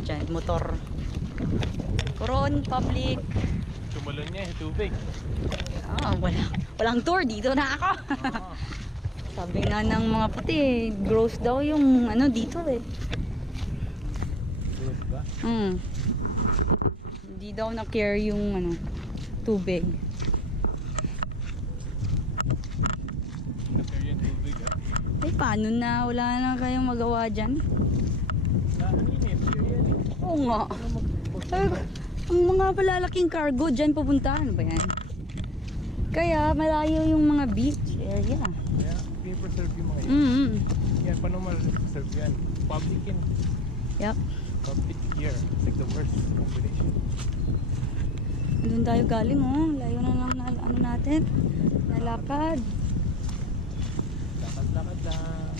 dyan, motor. Coron Public. Tumalon niya yung tubig. Walang tour, dito na ako. Sabi nga ng mga puti, gross daw yung ano dito eh. Gross ba? Hindi daw na-care yung ano, tubig. Na-care yung tubig Eh paano na? Wala na kayong magawa dyan? Oo nga. Ang mga palalaking cargo dyan pupunta. Ano ba yan? Kaya malayo yung mga beach area. Yeah, pinapreserve yung mga yan. Yan, paano ma-preserve yan? Public yan. Yep. Public here. It's like the worst combination. Doon tayo galing oh. Layo na lang na ano natin. Nalakad. Lakad-lakad lang.